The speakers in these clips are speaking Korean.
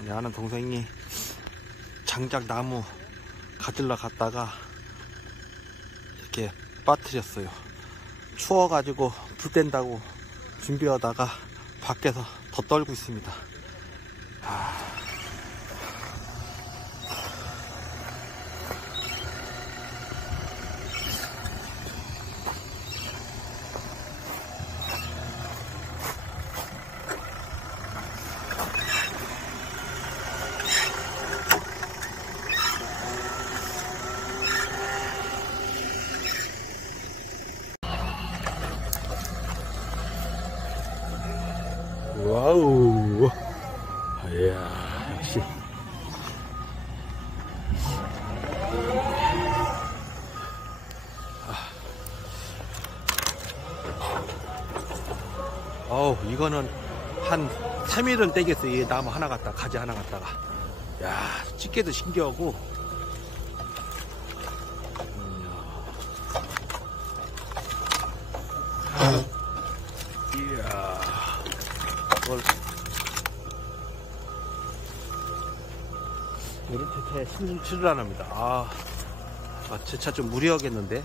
우리 아는 동생이 장작 나무 가지러 갔다가 이렇게 빠뜨렸어요. 추워가지고 불 뗀다고 준비하다가 밖에서 더 떨고 있습니다. 와우, 이야, 역시. 이거는 한 3일은 떼겠어요. 이 나무 하나 갖다가, 가지 하나 갖다가. 야, 집게도 신기하고. 이야. 이런 채차에 실을 안 합니다. 제 차 좀 무리하겠는데?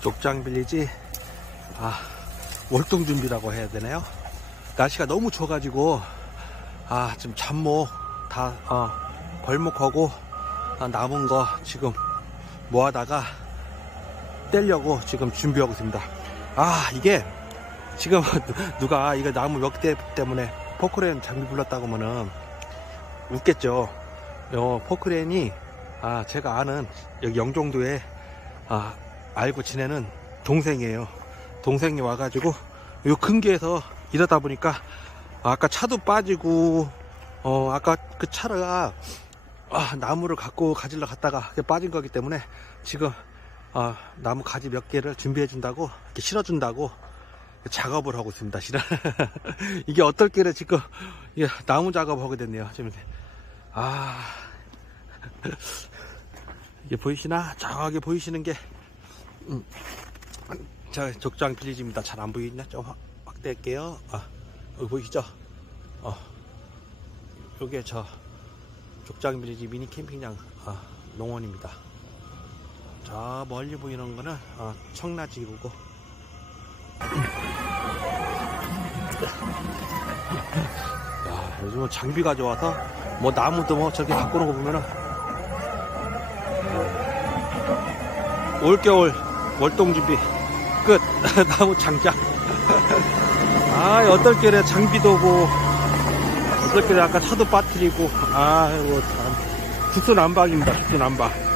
족장빌리지, 월동 준비라고 해야 되나요? 날씨가 너무 추워가지고, 지금 잡목 다, 벌목하고, 남은 거 지금 모아다가 떼려고 지금 준비하고 있습니다. 이게 지금 누가 이거 나무 몇 대 때문에 포크레인 장비 불렀다고 하면은 웃겠죠. 포크레인이 제가 아는 여기 영종도에 알고 지내는 동생이에요. 동생이 와가지고 요 근교에서 이러다 보니까 아까 차도 빠지고 아까 그 차가 나무를 갖고 가지러 갔다가 빠진 거기 때문에 지금 나무 가지 몇 개를 준비해 준다고, 이렇게 실어 준다고 작업을 하고 있습니다. 이게 어떨길래 지금 나무 작업을 하게 됐네요. 지금 이게 보이시나? 저기 보이시는 게 저 족장 빌리지입니다. 잘 안 보이냐? 좀 확대할게요. 여기 보이시죠? 요게 저 족장 빌리지 미니 캠핑장 농원입니다. 저 멀리 보이는 거는 청라지구고, 요즘은 장비가 좋아서 뭐 나무도 뭐 저렇게 바꾸는 거 보면은 올겨울 월동 준비 끝. 나무 장작. 어떨결에 장비도 오고, 어떨결에 아까 차도 빠뜨리고, 이거 참 죽수난방입니다. 죽수난방.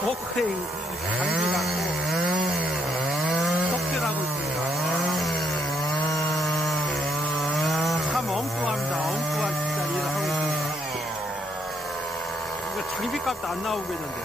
포크레인 장비 갖고 석재하고 있습니다. 참 엉뚱합니다. 엉뚱한 진짜 일을 하고 있습니다. 이거 장비값도 안 나오겠는데.